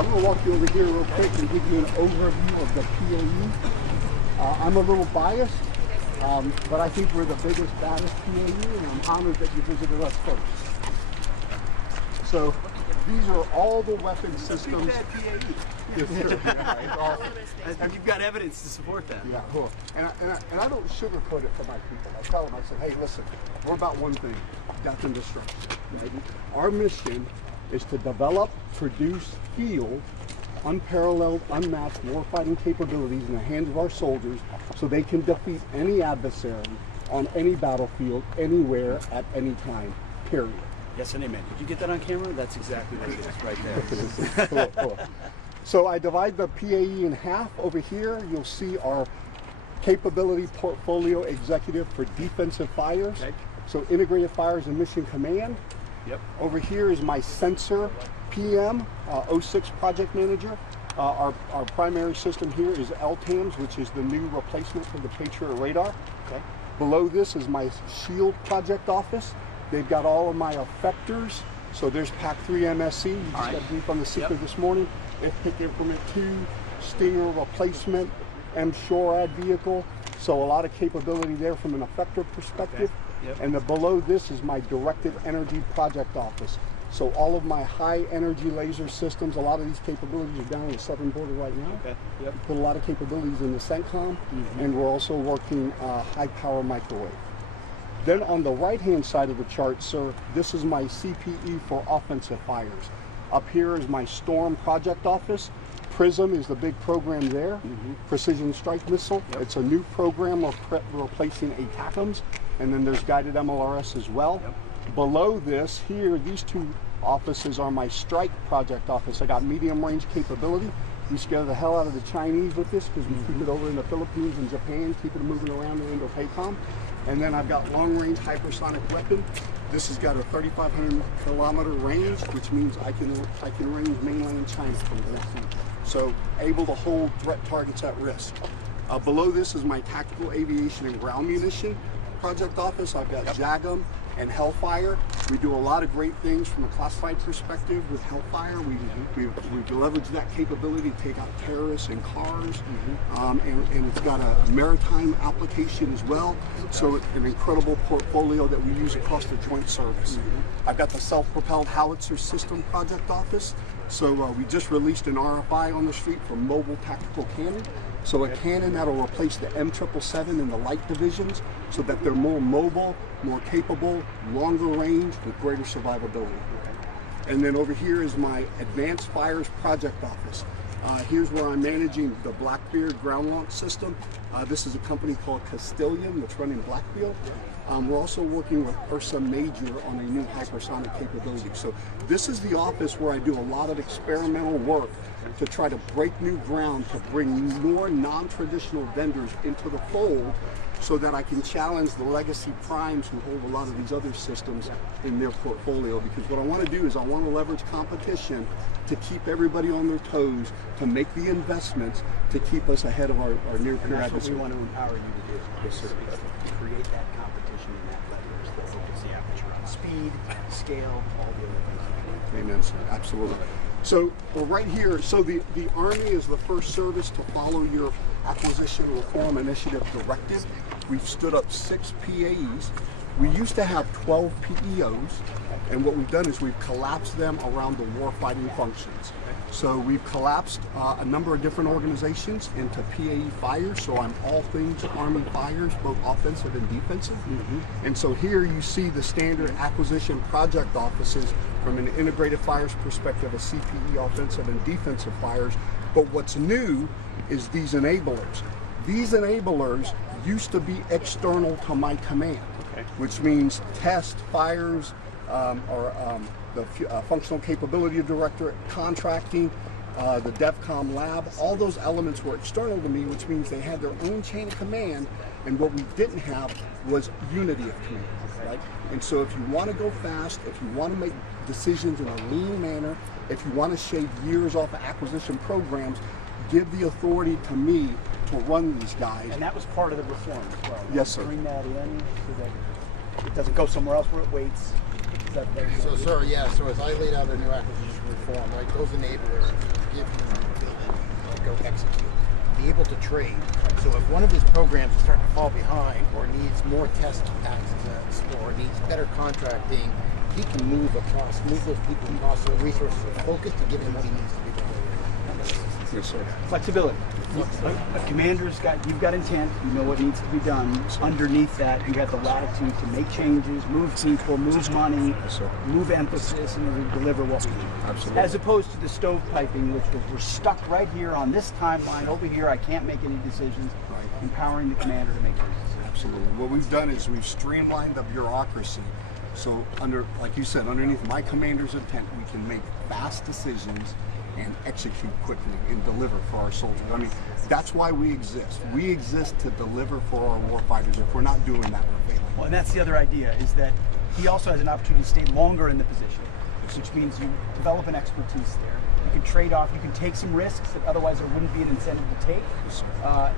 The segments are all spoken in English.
I'm going to walk you over here real quick and give you an overview of the PAE. I'm a little biased, but I think we're the biggest, baddest PAE, and I'm honored that you visited us first. So these are all the weapon systems. Yes, sir. And you've got evidence to support that. Yeah, cool. And I don't sugarcoat it for my people. I tell them, I say, hey, listen, we're about one thing, death and destruction. Right? Our mission is to develop, produce, field unparalleled, unmatched warfighting capabilities in the hands of our soldiers so they can defeat any adversary on any battlefield, anywhere, at any time, period. Yes and amen. Did you get that on camera? That's exactly what it is right there. Cool. So I divide the PAE in half. Over here, you'll see our capability portfolio executive for defensive fires. Okay. So integrated fires and mission command. Yep. Over here is my sensor PM, 06 project manager. Our primary system here is LTAMS, which is the new replacement for the Patriot radar. Okay. Below this is my SHIELD project office. They've got all of my effectors. So there's PAC-3 MSC. You just got a brief on the Seeker this morning. Pick Implement 2, Stinger replacement, M-SHORAD vehicle. So a lot of capability there from an effector perspective. Okay. Yep. And below this is my directed energy project office. So all of my high energy laser systems, a lot of these capabilities are down on the southern border right now. Okay. Yep. We put a lot of capabilities in the CENTCOM, and we're also working high power microwave. Then on the right hand side of the chart, sir, this is my CPE for offensive fires. Up here is my Storm project office. PRISM is the big program there, Precision Strike Missile. Yep. It's a new program of replacing ATACMS, and then there's guided MLRS as well. Yep. Below this, here, these two offices are my Strike project office. I got medium range capability. We scare the hell out of the Chinese with this because we keep it over in the Philippines and Japan, keep it moving around the Indo-PACOM. And then I've got long range hypersonic weapon. This has got a 3,500 kilometer range, which means I can range mainland China from there. So able to hold threat targets at risk. Below this is my tactical aviation and ground munition project office. I've got JAGM and Hellfire. We do a lot of great things from a classified perspective with Hellfire. We leverage that capability to take out terrorists and cars, and it's got a maritime application as well. So it's an incredible portfolio that we use across the joint service. I've got the self-propelled howitzer system project office. So we just released an RFI on the street for mobile tactical cannon. So a cannon that'll replace the M777 in the light divisions so that they're more mobile, more capable, longer range with greater survivability. And then over here is my Advanced Fires project office. Here's where I'm managing the Blackbeard ground launch system. This is a company called Castilian that's running Blackbeard. We're also working with Ursa Major on a new hypersonic capability. So this is the office where I do a lot of experimental work to try to break new ground, to bring more non-traditional vendors into the fold so that I can challenge the legacy primes who hold a lot of these other systems in their portfolio. Because what I want to do is I want to leverage competition to keep everybody on their toes, to make the investments to keep us ahead of our near-peer adversary. That's what we want to empower you to do. Yes, sir. To create that competition and that leverage that focus the aperture on speed, scale, all the other things. Amen, sir. Absolutely. So right here, so the Army is the first service to follow your Acquisition Reform Initiative directive. We've stood up 6 PAEs. We used to have 12 PEOs, and what we've done is we've collapsed them around the warfighting functions. So we've collapsed a number of different organizations into PAE fires, so I'm all things Army fires, both offensive and defensive. And so here you see the standard acquisition project offices from an integrated fires perspective, a CPE offensive and defensive fires. But what's new is these enablers. These enablers used to be external to my command, which means test, fires, the functional capability director, contracting, the DevCom lab, all those elements were external to me, which means they had their own chain of command, and what we didn't have was unity of command, right? And so if you want to go fast, if you want to make decisions in a lean manner, if you want to shave years off of acquisition programs, give the authority to me to run these guys. And that was part of the reform as well. Yes, sir. Bring that in so that it doesn't go somewhere else where it waits. So, sir, yeah, so as I laid out the new acquisition reform, right, those enablers, give him the ability to go execute, be able to trade. So if one of his programs is starting to fall behind or needs more test access or needs better contracting, he can move those people across the resources and focus to give him what he needs to do. Yes, sir. Flexibility. A commander's you've got intent, you know what needs to be done. Underneath that, you have the latitude to make changes, move people, move money, move emphasis, and deliver what we need. Absolutely. As opposed to the stovepiping, which was we're stuck right here on this timeline over here, I can't make any decisions. Right. Empowering the commander to make those decisions. Absolutely. What we've done is we've streamlined the bureaucracy. So like you said, underneath my commander's intent, we can make fast decisions and execute quickly and deliver for our soldiers. I mean, that's why we exist. We exist to deliver for our warfighters. If we're not doing that, we're failing. Well, and that's the other idea, is that he also has an opportunity to stay longer in the position, which means you develop an expertise there. You can trade off, you can take some risks that otherwise there wouldn't be an incentive to take.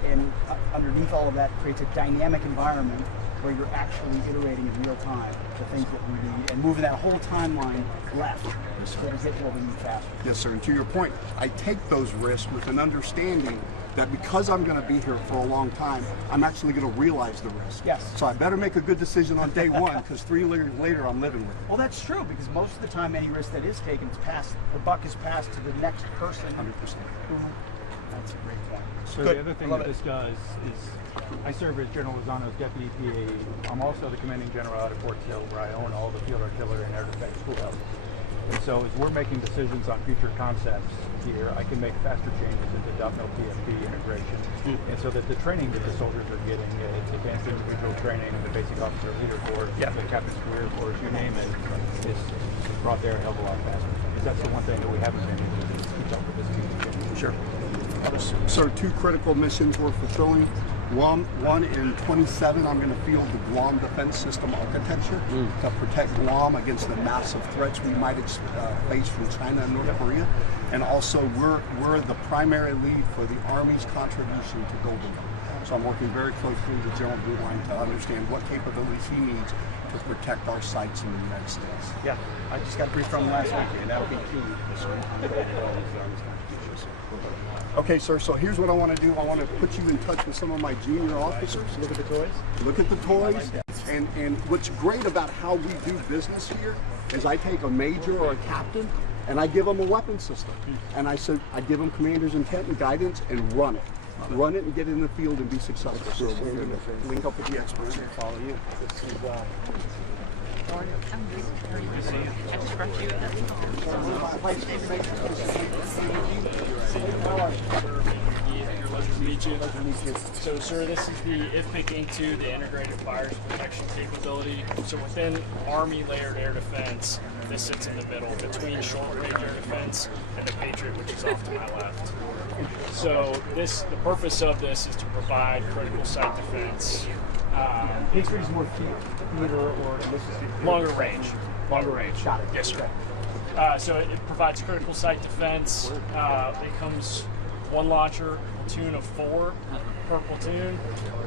And underneath all of that creates a dynamic environment where you're actually iterating in real time the things that we need and moving that whole timeline left so to get where we need faster. Yes, sir. And to your point, I take those risks with an understanding that because I'm going to be here for a long time, I'm actually going to realize the risk. Yes. So I better make a good decision on day one because 3 years later I'm living with it. Well, that's true, because most of the time any risk that is taken is passed, the buck is passed to the next person. 100%. That's a great point. So the other thing that this does is, I serve as General Lozano's deputy PA. I'm also the commanding general out of Fort Sill, where I own all the field artillery and air defense schoolhouses. And so as we're making decisions on future concepts here, I can make faster changes into .mil PFP integration. And so that the training that the soldiers are getting, it's advanced individual training, the basic officer leader course, the captain's career course, you name it, is brought there a hell of a lot faster. Because that's the one thing that we haven't been able to do is keep up with this communication. Sure. Sir, 2 critical missions we're fulfilling. One in 27, I'm going to field the Guam Defense System architecture to protect Guam against the massive threats we might face from China and North Korea. And also, we're the primary lead for the Army's contribution to Golden Dome. So I'm working very closely with General Bootline to understand what capabilities he needs to protect our sites in the United States. Yeah, I just got briefed from him last week, and that'll be key. Okay, sir, so here's what I want to do. I want to put you in touch with some of my junior officers. Look at the toys. Look at the toys. And what's great about how we do business here is I take a major or a captain and I give them a weapon system. And I give them commander's intent and guidance and run it. Run it and get it in the field and be successful. So we're going to link up with the experts and follow you. This is, So, sir, this is the IFPC-2, the Integrated Fires Protection Capability. So within Army layered air defense, this sits in the middle between short-range air defense and the Patriot, which is off to my left. So the purpose of this is to provide critical site defense. Patriot is more theater or Longer range. Got it. Yes, sir. So it provides critical site defense. It comes 1 launcher, platoon of 4 per platoon.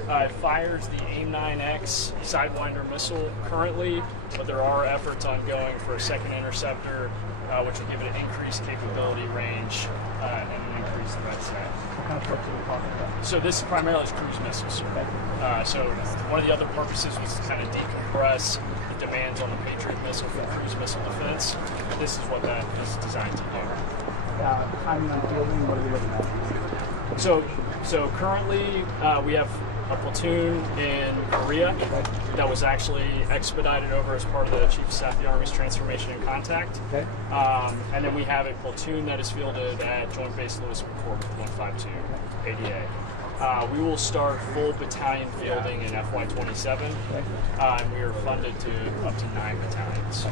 It fires the AIM-9X Sidewinder missile currently, but there are efforts ongoing for a second interceptor, which will give it an increased capability range and an increased threat set. What kind of folks are we talking about? So this primarily is cruise missiles, sir. So one of the other purposes was to kind of decompress the demands on the Patriot missile for cruise missile defense. This is what that is designed to do. Timing on fielding, what are we looking at? So currently we have a platoon in Korea that was actually expedited over as part of the Chief of Staff of the Army's Transformation and Contact. Okay. And then we have a platoon that is fielded at Joint Base Lewis McChord 152 ADA. We will start full battalion fielding in FY27, and we are funded to up to 9 battalions.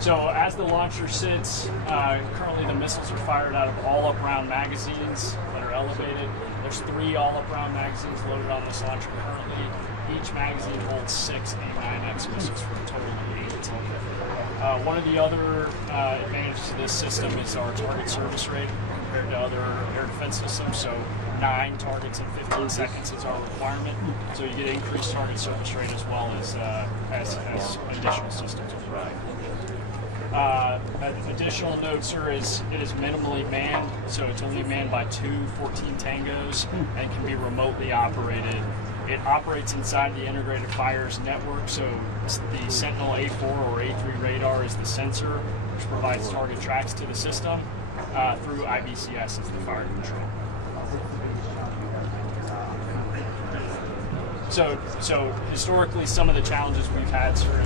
So as the launcher sits, currently the missiles are fired out of all-up-round magazines that are elevated. There's 3 all-up-round magazines loaded on this launcher currently. Each magazine holds 6 AIM-9X missiles for a total of 8. One of the other advantages of this system is our target service rate. compared to other air defense systems. So 9 targets in 15 seconds is our requirement. So you get increased target surface rate as well as additional systems will provide. An additional note, sir, is it is minimally manned, so it's only manned by 2 14 Tangos and can be remotely operated. It operates inside the integrated fires network, so the Sentinel A4 or A3 radar is the sensor, which provides target tracks to the system through IBCS as the fire control. So historically, some of the challenges we've had, sir,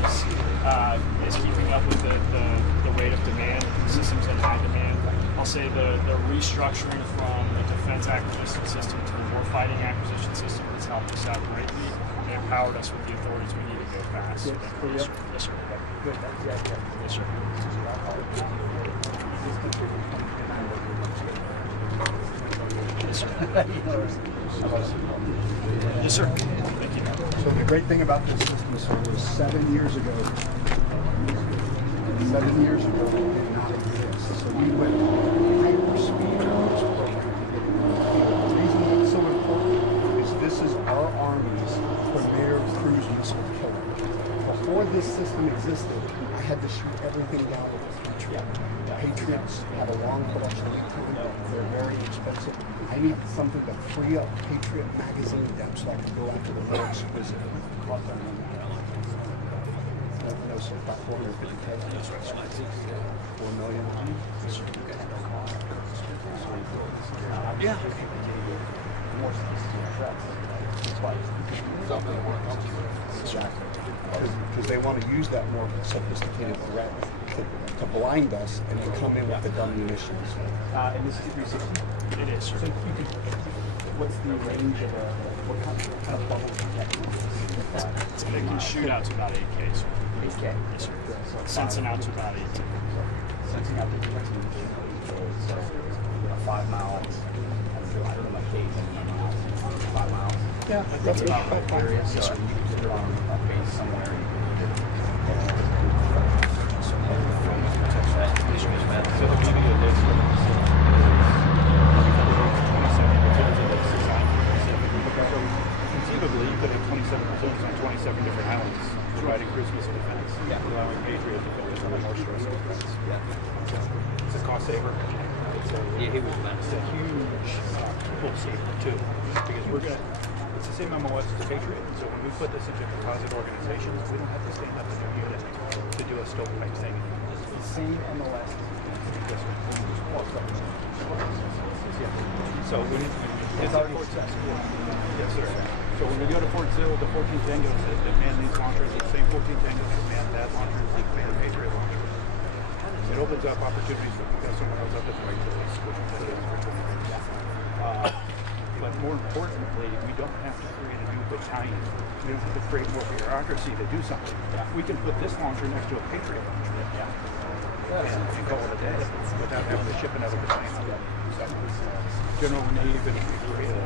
is keeping up with the rate of demand. The system's in high demand. I'll say the restructuring from the defense acquisition system to the warfighting acquisition system has helped us out greatly and empowered us with the authorities we need to go fast. Yes, sir. Yes, sir. Good. Yes, sir. Yes, sir. Yes, sir. Thank you. So the great thing about this system, sir, was 7 years ago. 7 years ago, it did not exist. So we went hyperspeed on this program to get it in the field. The reason it's so important is this is our Army's premier cruise missile killer. Before this system existed, I had to shoot everything down with a Patriot. Patriots have a long production lead time, but they're very expensive. I need something to free up Patriot magazine depth so I can go after the more exquisite. No, sir, about 450K. That's right. 4 million. Yeah. That's why. Exactly. Because they want to use that more sophisticated threat to blind us and to come in with the dumb munitions. And this is 360? It is, sir. So you could, what's the range of what kind of bubble can They can shoot out to about 8K, sir. 8K? Yes, sir. Sensing out to about 8K. Sensing out the direction of the so a 5 mile, I don't know my case, 5 miles. Yeah, that's About about area, so you can put it on a base somewhere. Conceivably, you could have 27 platoons on 27 different islands providing cruise missile defense, allowing Patriot to focus on the more stressful threats. It's a cost saver. It's a huge pull saver too, because it's the same MOS as the Patriot. So when we put this into composite organizations, we don't have to stand up a new unit to do a stovepipe thing. The same MLS. So when it's our Fort Sill. Yes, sir. So when we go to Fort Sill, the 14 Tangos that man these launchers, the same 14 Tangos that man that launcher is the command Patriot launcher. It opens up opportunities for because someone else up at the right place, which is but more importantly, we don't have to create a new battalion. We don't have to create more bureaucracy to do something. We can put this launcher next to a Patriot launcher and call it a day without having to ship another battalion. General Navy and create a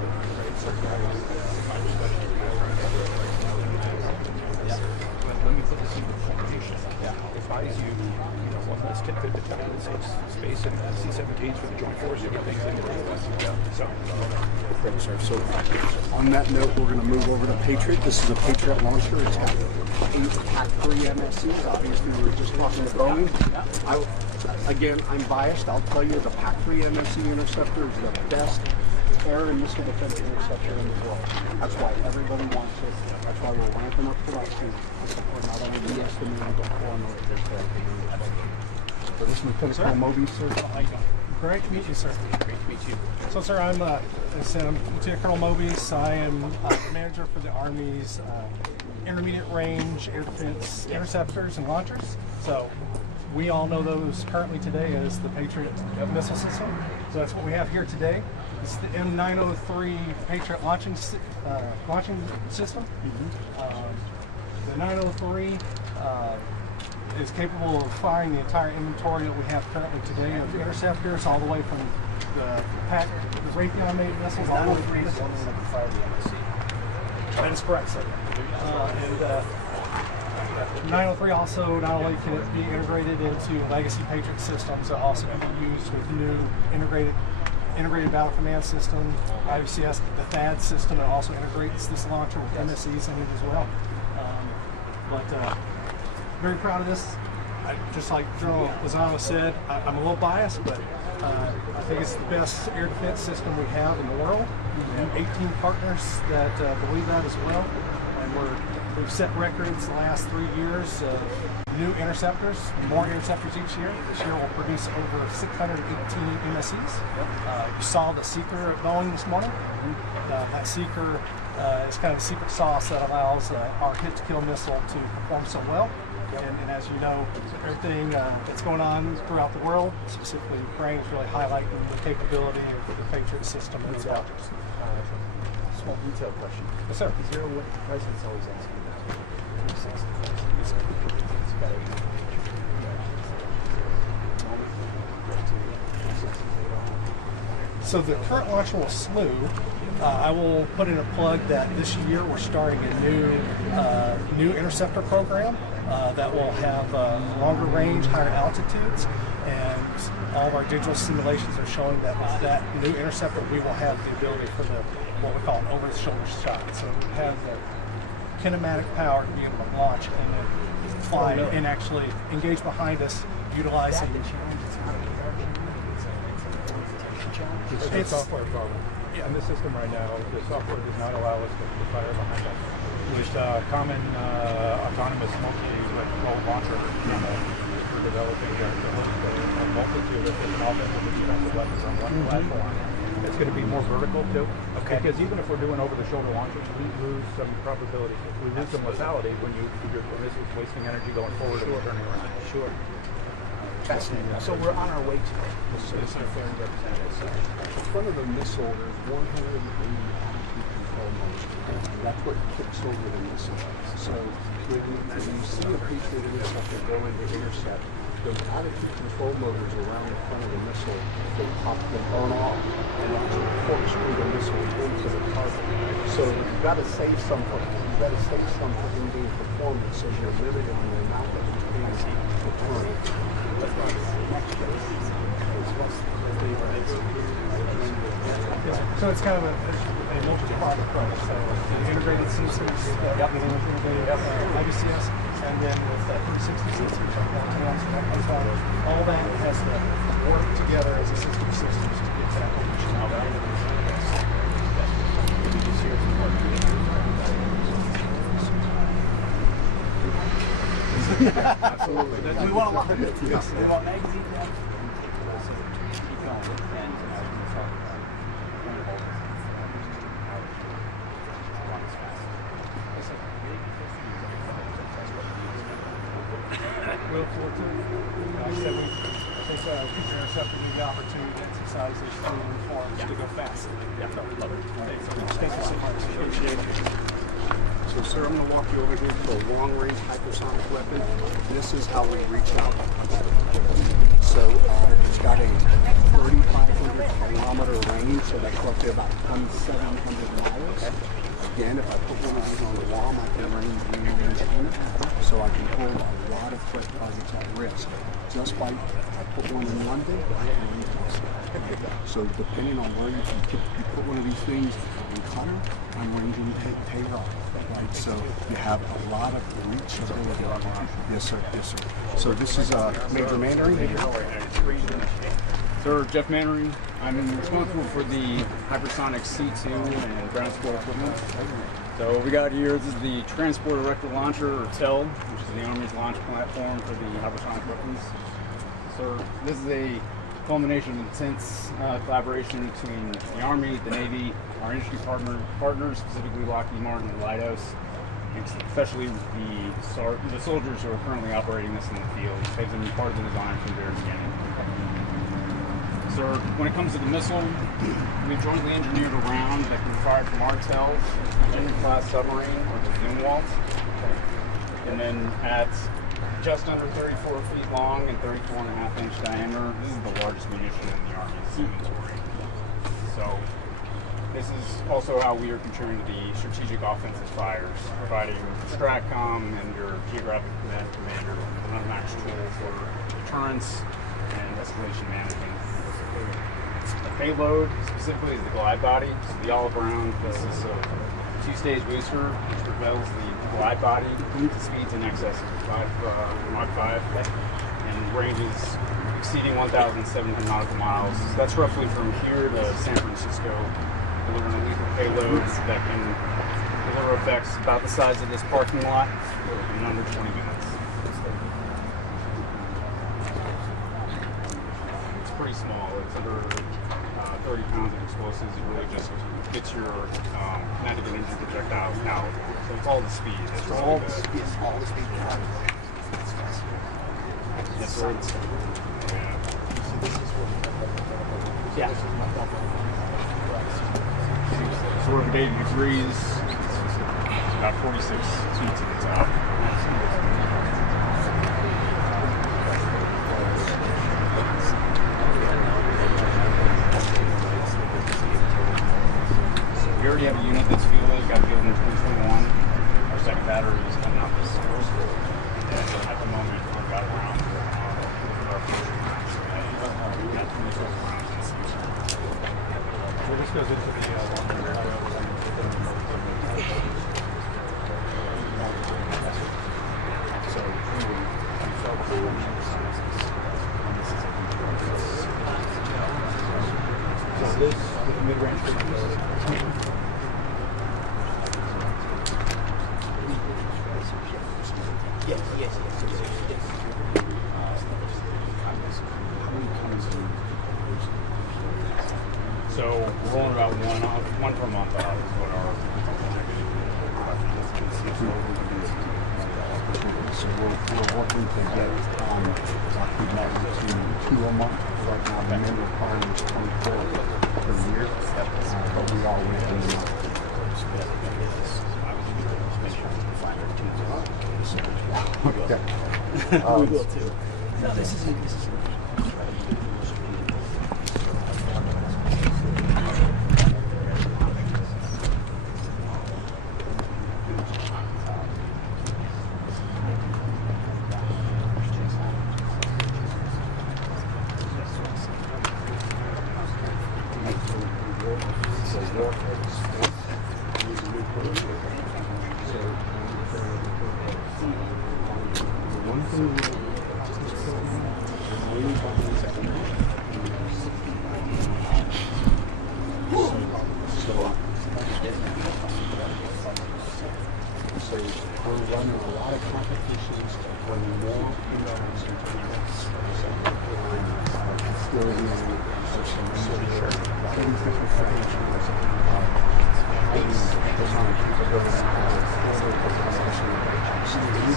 let me put this into formation. It buys you, one less tip to battalion saves space and C-17s for the Joint Force and things like that. So on that note, we're going to move over to Patriot. This is a Patriot launcher. It's got 8 PAC-3 MSCs. Obviously, we were just talking to Boeing. Again, I'm biased. I'll tell you the PAC-3 MSC interceptor is the best air and missile defense interceptor in the world. That's why everybody wants it. That's why we're ramping up production to support not only the U.S. demand, but foreign orders. So this is Lieutenant Colonel Moby, sir. How you doing? Great to meet you, sir. Great to meet you. So, sir, I'm Lieutenant Colonel Mobius. I am manager for the Army's intermediate range air defense interceptors and launchers. So, we all know those currently today as the Patriot missile system. So that's what we have here today. It's the M903 Patriot launching system. The 903 is capable of firing the entire inventory that we have currently today of interceptors, all the way from the PAC, the Raytheon-made missiles, all the way through this. That is correct, sir. And 903 also, not only can it be integrated into legacy Patriot systems, it also can be used with new integrated integrated battle command system, IBCS, the THAAD system that also integrates this launcher with MSEs in it as well. Very proud of this. Just like General Lozano said, I'm a little biased, but I think it's the best air defense system we have in the world. We have 18 partners that believe that as well, and we've set records the last 3 years of new interceptors, more interceptors each year. This year we'll produce over 618 MSEs. You saw the Seeker at Boeing this morning. That Seeker is kind of the secret sauce that allows our hit-to-kill missile to perform so well. And as you know, everything that's going on throughout the world, specifically Ukraine, is really highlighting the capability of the Patriot system and its launchers. Small detail question. Yes, sir. Is there what the president's always asking about? So the current launcher will slew. I will put in a plug that this year we're starting a new interceptor program that will have longer range, higher altitudes, and all of our digital simulations are showing that with that new interceptor we will have the ability for what we call an over-the-shoulder shot. So we have the kinematic power to be able to launch and then fly and actually engage behind us, utilizing. It's a software problem. Yeah. In the system right now, the software does not allow us to fire behind us. With common autonomous launcher we're developing a multitude of different offensive and defensive weapons on one platform. It's going to be more vertical too. Okay. Because even if we're doing over-the-shoulder launches, we lose some probability. We lose some lethality when your missile's wasting energy going forward and turning around. Sure. Fascinating. So we're on our way to it. This is fair representative. In front of the missile, there's 180 attitude control modes. That's what kicks over the missile. So when you see a Patriot interceptor go into intercept, those attitude control motors around the front of the missile, they burn off and actually corkscrew the missile into the target. So you've got to save some for in-game performance, so you're limited on the amount that you can return. So it's kind of a multi-part approach. So the integrated sensors, integrated IBCS, and then with 360 sensors, all that has to work together as a system of systems to get that Absolutely. We want a lot of it. We want magazines. Keep going. And we look forward to it. Like I said, I think Patriot Interceptor need the opportunity to exercise these proven forms to go fast. yeah, love it. Thank you so much. Appreciate it. So, sir, I'm going to walk you over here to a long-range hypersonic weapon. This is how we reach out. So, it's got a 3,500 kilometer range, so that's roughly about 2,700 miles. Again, if I put one of these on the wall, I can range in it, so I can hold a lot of threat targets at risk. Just by I put one in London, I can range it. So depending on where you put one of these things in Qatar, I'm ranging Tehran, right? So you have a lot of reach ability. Yes, sir. Yes, sir. So this is Major Mandarin. Sir, Jeff Mannering. I'm responsible for the hypersonic C2 and ground support equipment. So what we got here, this is the Transport Erector Launcher, or TEL, which is the Army's launch platform for the hypersonic weapons. So this is a culmination of intense collaboration between the Army, the Navy, our industry partners, specifically Lockheed Martin and Leidos, and especially the soldiers who are currently operating this in the field. They've been part of the design from the very beginning. So when it comes to the missile, we've jointly engineered a round that can be fired from our TEL, Virginia-class submarine, or the Zumwalt. And then at just under 34 feet long and 34.5-inch diameter, this is the largest munition in the Army's inventory. So this is also how we are contributing to the strategic offensive fires, providing STRATCOM and your geographic command commander with an unmatched tool for deterrence and escalation management. The payload specifically is the glide body. So the olive brown consists of a two-stage booster, which propels the glide body to speeds in excess of Mach 5 and ranges exceeding 1,700 nautical miles. So that's roughly from here to San Francisco, delivering a lethal payload that can deliver effects about the size of this parking lot in under 20 minutes. It's pretty small. It's under 30 pounds of explosives. It really just gets your kinetic energy projectiles out. So it's all the speed. It's all the speed. All the speed. Yes, sir. Yeah. So we're at 80 degrees. It's about 46 feet to the top. We already have a unit that's fielded. Got fielded in 2021. Our second battery is coming out this year. And at the moment, we've got around our first round. We've got 22 rounds in the season. So this goes into the So this with the mid-range So we're rolling about one per month out is what our So we're working to get to 2 a month. Right now, the main requirement is 24 per year, but we are within the month. Okay. We will too. No, this isn't. So we're running a lot of competitions to bring more HIMARS into the mix. Facilities, a lot of these different financials,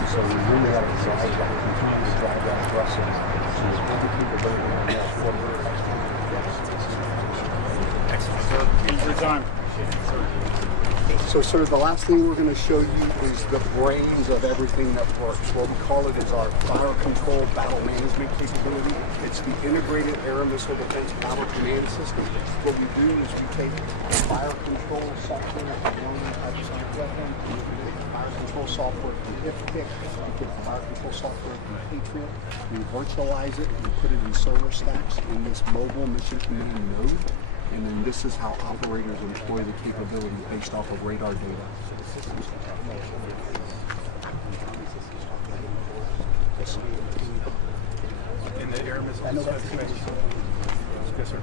so we really have to drive that, continue to drive that aggressive. So there's one capability on that forward. excellent, sir. Thank you for your time. So, sir, the last thing we're going to show you is the brains of everything that works. What we call it is our fire control battle management capability. It's the integrated air missile defense battle command system. What we do is we take the fire control software from one hypersonic weapon, we take the fire control software from IBCS, we take the fire control software from Patriot, we virtualize it, and put it in server stacks in this mobile mission command node. And then this is how operators employ the capability based off of radar data. in the air missile space. Yes, sir.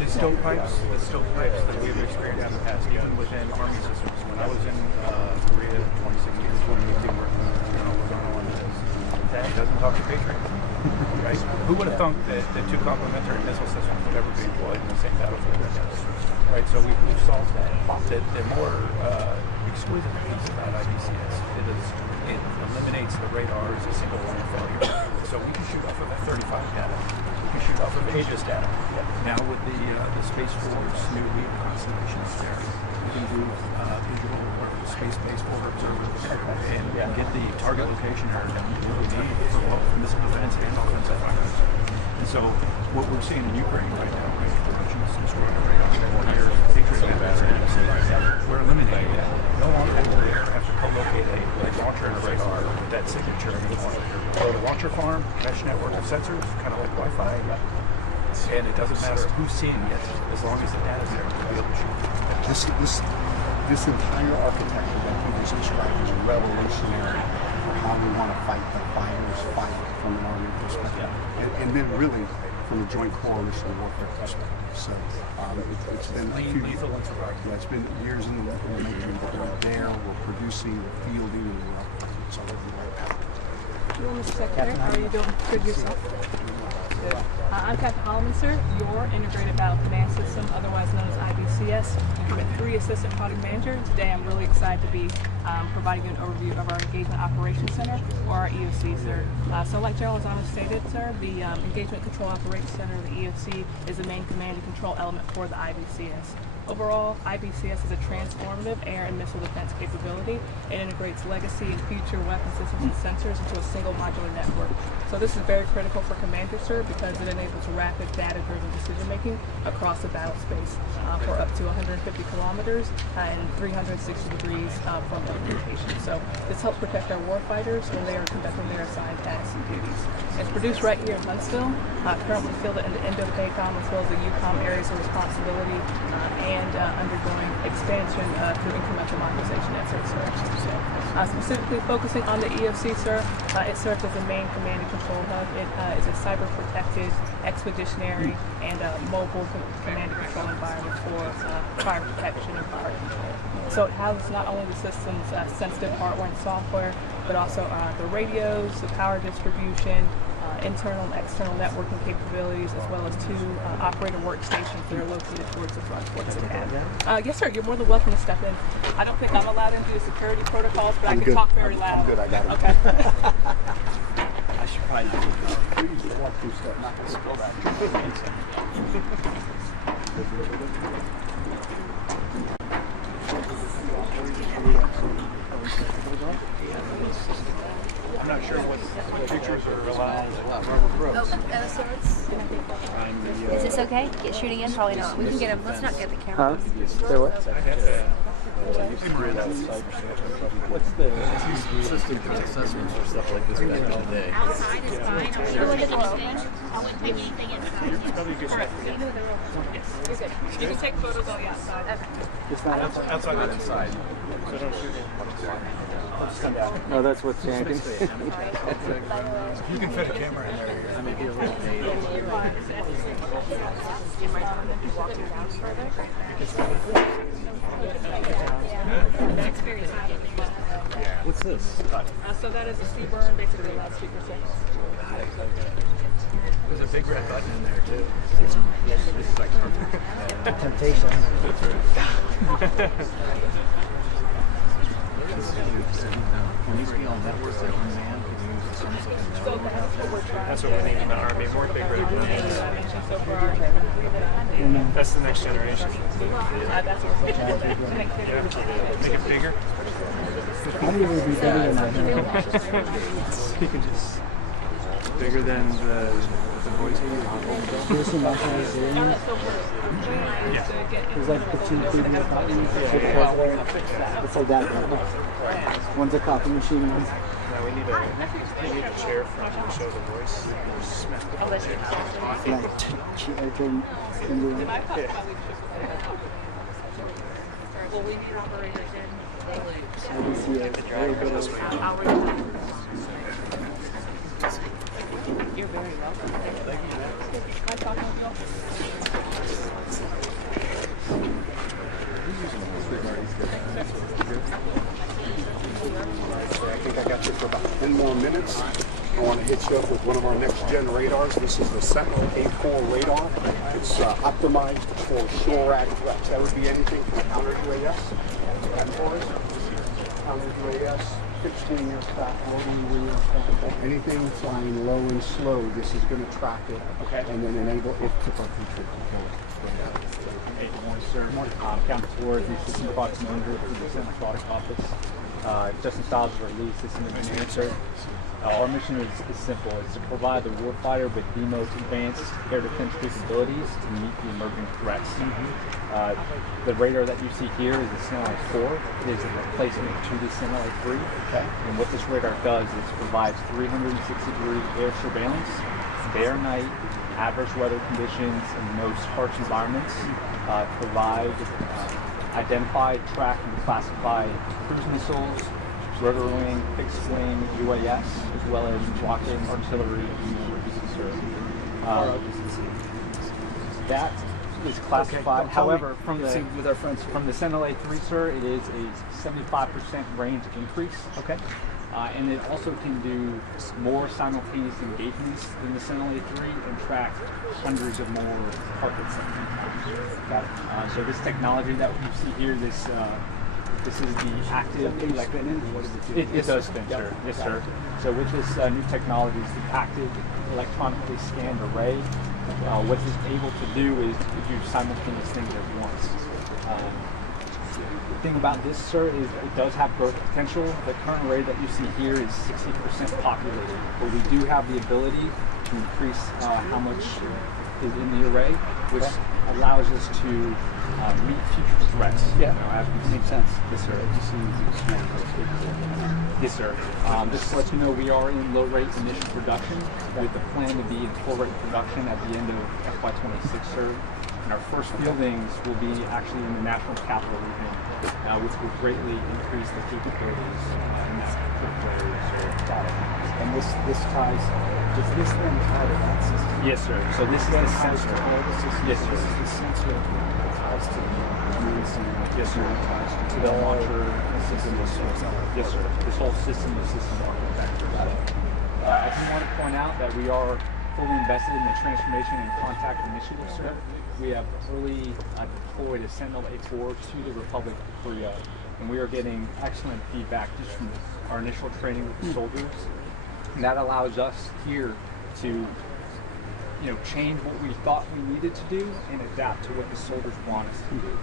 The stovepipes that we've experienced in the past, even within Army systems. When I was in Korea 26 years ago, we were working with General Lozano on this. That doesn't talk to Patriot. Right? Who would have thunk that two complementary missile systems would ever be deployed in the same battlefield? Right? So we've solved that. The more exquisite piece about IBCS it eliminates the radar as a single line of failure. So we can shoot off of F-35 data. We can shoot off of Aegis data. Now with the Space Force new LEAP constellations there, we can do visual or space-based border observers and get the target location area that we really need for both missile defense and offensive fighters. And so what we're seeing in Ukraine right now, right, the Russians destroying the radar for 4 years, Patriot we're eliminating that. No longer will we have to co-locate a launcher and a radar with that signature anymore. So the launcher uniform mesh network of sensors, kind of like Wi-Fi. And it doesn't matter who's seeing it, as long as the data's there, we'll be able to shoot. This entire architecture that he was describing is revolutionary for how we want to fight the fighters fight from an Army perspective, and then really from a joint coalition warfare perspective. So it's been it's been years in the making, but we're there, we're producing, we're fielding, and we're up. So we're on the right path. Hello, Mr. Secretary. How are you doing? Good yourself? Good. I'm Captain Holloman, sir. Your Integrated Battle Command System, otherwise known as IBCS. I've been 3 Assistant Product Manager. Today I'm really excited to be providing you an overview of our Engagement Operations Center, or our EOC, sir. So like General Lozano stated, sir, the Engagement Control Operations Center, the EOC, is the main command and control element for the IBCS. Overall, IBCS is a transformative air and missile defense capability. It integrates legacy and future weapon systems and sensors into a single modular network. So this is very critical for Commander, sir, because it enables rapid data-driven decision-making across the battle space for up to 150 kilometers and 360 degrees from every location. So this helps protect our warfighters when they are conducting their assigned tasks and duties. It's produced right here in Huntsville, currently fielded in the Indo-PACOM as well as the UCOM areas of responsibility, and undergoing expansion through incremental modernization efforts, sir. Specifically focusing on the EOC, sir, it serves as the main command and control hub. It is a cyber-protected, expeditionary, and mobile command and control environment for fire protection and fire control. So it houses not only the system's sensitive hardware and software, but also the radios, the power distribution, internal and external networking capabilities, as well as 2 operator workstations that are located towards the front towards the cab. Yes, sir. You're more than welcome to step in. I don't think I'm allowed into the security protocols, but I can talk very loud. I'm good. I got it. Okay. I should probably not Walk through stuff. Not gonna go back. I'm not sure what features are allowed. So is this okay? Get shooting in? Probably not. We can get him. Let's not get the camera. Say what? What's the system assessments or stuff like this back in the day? Outside is fine. Or look at the logo. I wouldn't take anything inside. Yes, you're good. You can take photos on the outside. It's not Outside and inside. So don't shoot in. Just come down. Oh, that's what's changing. You can fit a camera in there. I may be a little What's this? So that is a CBRN, basically a loudspeaker system. There's a big red button in there too. This is like temptation. When these be all networks that one man can use, it's almost like a network. That's what we need in the Army, more big red buttons. That's the next generation. Make it bigger. How do you ever be better than that? You can just bigger than the voice. There's some Yeah. There's like the 2 previous copies. It's like that. One's a copy machine. One's We need a chair for him to show the voice. Well, we need operators in. You're very welcome. Thank you. Can I talk with I think I got you for about 10 more minutes. I want to hit you up with one of our next gen radars. This is the Sentinel A4 radar. It's optimized for SHORAD threats. That would be anything from counter UAS, counter UAS, 15 aircraft, low-wing aircraft, anything flying low and slow. This is going to track it and then enable it to perpetrate control. Good morning, sir. Captain Forbes, the System Product Manager for the Sentinel Product Office. Justin Styles is our lead system engineer, sir. Our mission is simple. It's to provide the warfighter with the most advanced air defense capabilities to meet the emerging threats. The radar that you see here is the Sentinel 4. It is a replacement to the Sentinel 3. Okay. And what this radar does is provides 360-degree air surveillance, day or night, adverse weather conditions in most harsh environments, identify, track, and classify cruise missiles, rotor wing, fixed wing, UAS, as well as rocket, artillery, that is classified. However, from the Sentinel A3, sir, it is a 75% range increase. Okay. And it also can do more simultaneous engagements than the Sentinel A3 and track hundreds of more targets. So this technology that you see here, this is the active. It does spin, sir. Yes, sir. So with this new technology, the active electronically scanned array, what it's able to do is to do simultaneous things at once. The thing about this, sir, is it does have growth potential. The current array that you see here is 60% populated, but we do have the ability to increase how much is in the array, which allows us to meet future threats. Yeah, as we makes sense. Yes, sir. Yes, sir. Just to let you know, we are in low-rate initial production with the plan to be in full-rate production at the end of FY26, sir. And our first fieldings will be actually in the National Capital Region, which will greatly increase the capabilities in that particular area. So, and this ties. Does this then tie to that system? Yes, sir. So this is the sensor. Yes, sir. This is the sensor that ties to the yes, sir. To the launcher system. Yes, sir. This whole system is system architecture. I do want to point out that we are fully invested in the transformation and contact initiative, sir. We have early deployed a Sentinel A4 to the Republic of Korea, and we are getting excellent feedback just from our initial training with the soldiers. And that allows us here to, change what we thought we needed to do and adapt to what the soldiers want us to do.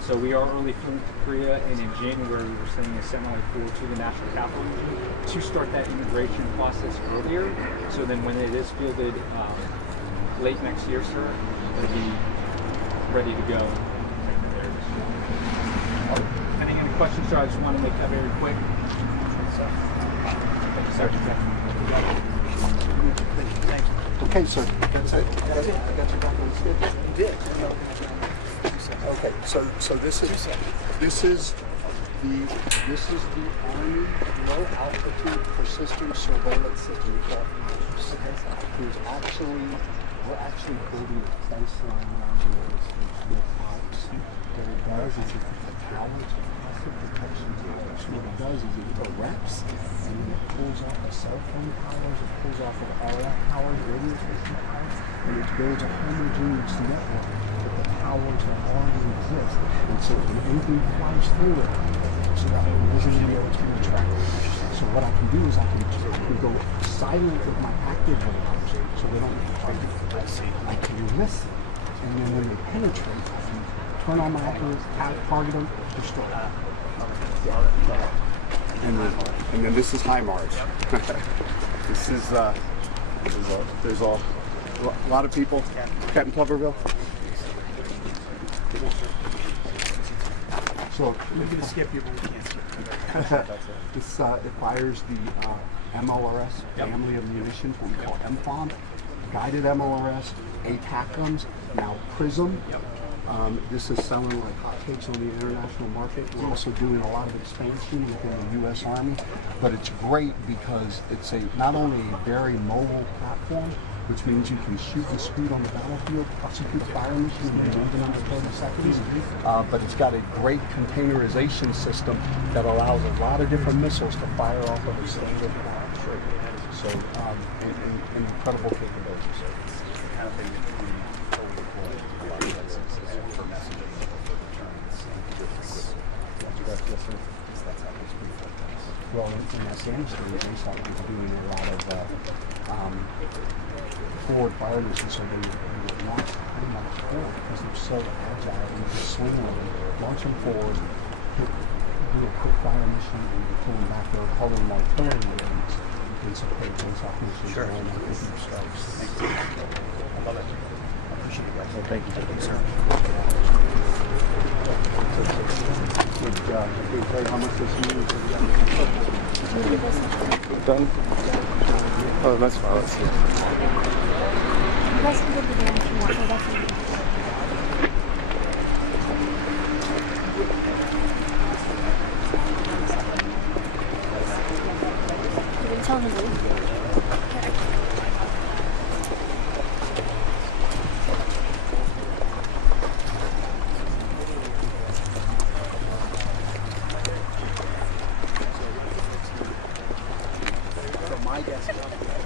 So we are early flew to Korea, and in January we're sending a Sentinel A4 to the National Capital Region to start that integration process earlier. So then when it is fielded late next year, sir, it'll be ready to go. Any questions, sir? I just want to make that very quick. Thank you. Okay, sir. That's it. That's it. I got you back on the schedule. You did. Okay, so this is the Army Low Altitude Persistent Surveillance System. We're actually building a baseline on the pipes. What it does is it puts the towers passive protection to it. So what it does is it directs and then it pulls off the cell phone towers, it pulls off of RF towers, radio station towers, and it builds a homogeneous network that the towers that already exist. And so when anything flies through it, so that it doesn't even be able to be tracked. So what I can do is I can go silent with my active radars, so they don't target. I can listen, and then when they penetrate, I can turn on my active, target them, destroy them. And then this is HIMARS. This is there's a lot of people. Captain Ploverville. So we're going to skip you, but we can't skip. This it fires the MLRS family of munitions, what we call MFON, guided MLRS, ATACMs, now Prism. This is selling like hotcakes on the international market. We're also doing a lot of expansion within the U.S. Army, but it's great because it's not only a very mobile platform, which means you can shoot and scoot on the battlefield, execute fire mission in under 30 seconds, but it's got a great containerization system that allows a lot of different missiles to fire off of a single trigger. So, incredible capabilities. Well, in Afghanistan, they started doing a lot of forward fire missions, so they would launch pretty much forward because they're so agile. You just swing on them, launch them forward, do a quick fire mission, and pull them back. They're calling them artillery missions. can support those operations. Sure. And strikes. Thank you. I love it. I appreciate it, guys. Well, thank you, sir. Can you tell you how much this means? Done? Oh, that's fine. Let's see. You guys can go to the van if you want. Oh, that's fine. You can tell him to leave. So my guess is